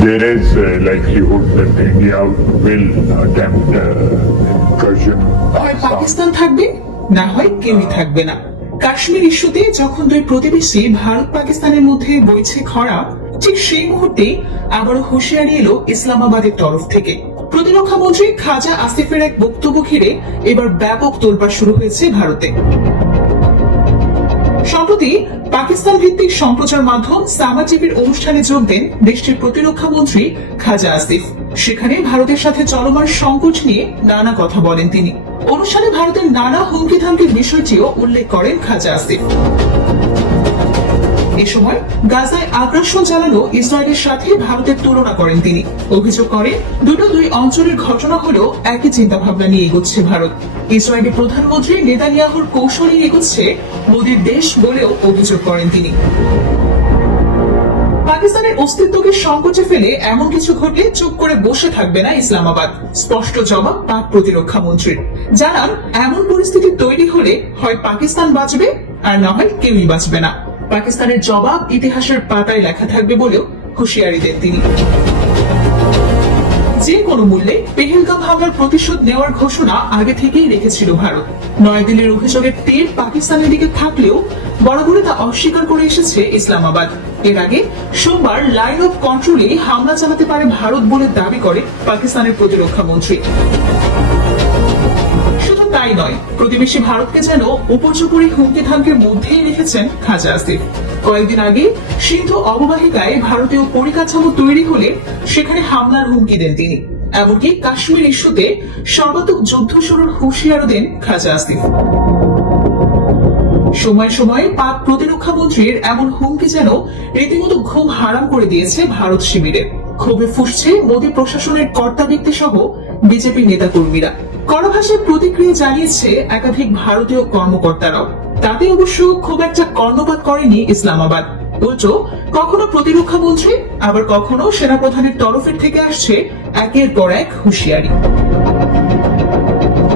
There is a likelihood that India will attempt incursion. হয় পাকিস্তান থাকবে, না হয় কেউই থাকবে না। কাশ্মীর ইস্যুতে যখন দুই প্রতিবেশী ভারত পাকিস্তানের মধ্যে বইছে খরা, ঠিক সেই মুহূর্তে আবারও হুঁশিয়ারি এলো ইসলামাবাদের তরফ থেকে। প্রতিরক্ষা মন্ত্রী খাজা আসিফের এক বক্তব্য ঘিরে এবার ব্যাপক তোলপাড় শুরু হয়েছে ভারতে। সম্প্রতি পাকিস্তান ভিত্তিক সম্প্রচার মাধ্যম সামা টিভির অনুষ্ঠানে যোগ দেন দেশটির প্রতিরক্ষা মন্ত্রী খাজা আসিফ। সেখানে ভারতের সাথে চলমান সংকট নিয়ে নানা কথা বলেন তিনি। অনুষ্ঠানে ভারতের নানা হুমকি ধামকির বিষয়টিও উল্লেখ করেন খাজা আসিফ। এ সময় গাজায় আগ্রাসন চালানো ইসরায়েলের সাথে ভারতের তুলনা করেন তিনি। অভিযোগ করেন দুই অঞ্চলের ঘটনা হলেও একই চিন্তা ভাবনা নিয়ে এগোচ্ছে ভারত। ইসরায়েলের প্রধানমন্ত্রী নেতানিয়াহুর কৌশলে এগোচ্ছে মোদির দেশ বলেও অভিযোগ করেন তিনি। পাকিস্তানের অস্তিত্বকে সংকটে ফেলে এমন কিছু ঘটলে চুপ করে বসে থাকবে না ইসলামাবাদ, স্পষ্ট জবাব পাক প্রতিরক্ষা মন্ত্রীর। জানান এমন পরিস্থিতি তৈরি হলে হয় পাকিস্তান বাঁচবে আর না হয় কেউই বাঁচবে না। পাকিস্তানের জবাব ইতিহাসের পাতায় লেখা থাকবে বলেও হুঁশিয়ারি দেন তিনি। যে কোনো মূল্যে পেহেলগাম হামলার প্রতিশোধ নেওয়ার ঘোষণা আগে থেকেই রেখেছিল ভারত। নয়াদিল্লির অভিযোগের তীর পাকিস্তানের দিকে থাকলেও বরাবরই তা অস্বীকার করে এসেছে ইসলামাবাদ। এর আগে সোমবার লাইন অফ কন্ট্রোলে হামলা চালাতে পারে ভারত বলে দাবি করে পাকিস্তানের প্রতিরক্ষা মন্ত্রী। শুধু তাই নয়, প্রতিবেশী ভারতকে যেন উপর্যুপরি হুমকি ধামকির মধ্যেই রেখেছেন খাজা আসিফ। কয়েকদিন আগে সিন্ধু অববাহিকায় ভারতীয় পরিকাঠামো তৈরি হলে সেখানে হামলার হুমকি দেন তিনি। এমনকি কাশ্মীর ইস্যুতে সর্বাত্মক যুদ্ধ শুরুর হুঁশিয়ারও দেন খাজা আসিফ। সময় সময় পাক প্রতিরক্ষা মন্ত্রীর এমন হুমকি যেন রীতিমতো ঘুম হারাম করে দিয়েছে ভারত শিবিরে। ক্ষোভে ফুঁসছে মোদী প্রশাসনের কর্তা ব্যক্তি সহ বিজেপি নেতা কর্মীরা। কড়া ভাষায় প্রতিক্রিয়া জানিয়েছে একাধিক ভারতীয় কর্মকর্তারাও। তাতে অবশ্য খুব একটা কর্ণপাত করেনি ইসলামাবাদ। উল্টো কখনো প্রতিরক্ষা মন্ত্রী আবার কখনো সেনাপ্রধানের তরফের থেকে আসছে একের পর এক হুঁশিয়ারি।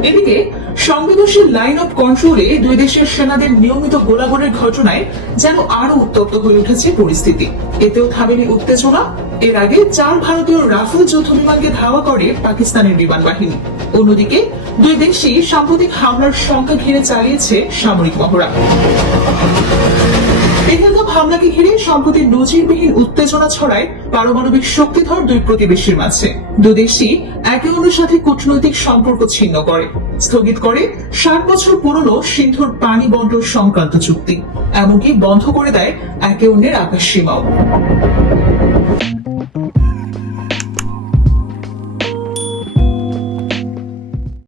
এদিকে সংবেদনশীল লাইন অফ কন্ট্রোলে দুই দেশের সেনাদের নিয়মিত গোলাগুলির ঘটনায় যেন আরো উত্তপ্ত হয়ে উঠেছে পরিস্থিতি। এতেও থামেনি উত্তেজনা। এর আগে 4 ভারতীয় রাফেল যুদ্ধ বিমানকে ধাওয়া করে পাকিস্তানের বিমান বাহিনী। অন্যদিকে দুই দেশই সাম্প্রতিক হামলার সংখ্যা ঘিরে চালিয়েছে সামরিক মহড়া। পেহেলগাম হামলাকে ঘিরে সম্প্রতি নজিরবিহীন উত্তেজনা ছড়ায় পারমাণবিক শক্তিধর দুই প্রতিবেশীর মাঝে। দুদেশই একে অন্যের সাথে কূটনৈতিক সম্পর্ক ছিন্ন করে, স্থগিত করে 60 বছর পুরনো সিন্ধুর পানি বন্টন সংক্রান্ত চুক্তি, এমনকি বন্ধ করে দেয় একে অন্যের আকাশ সীমাও।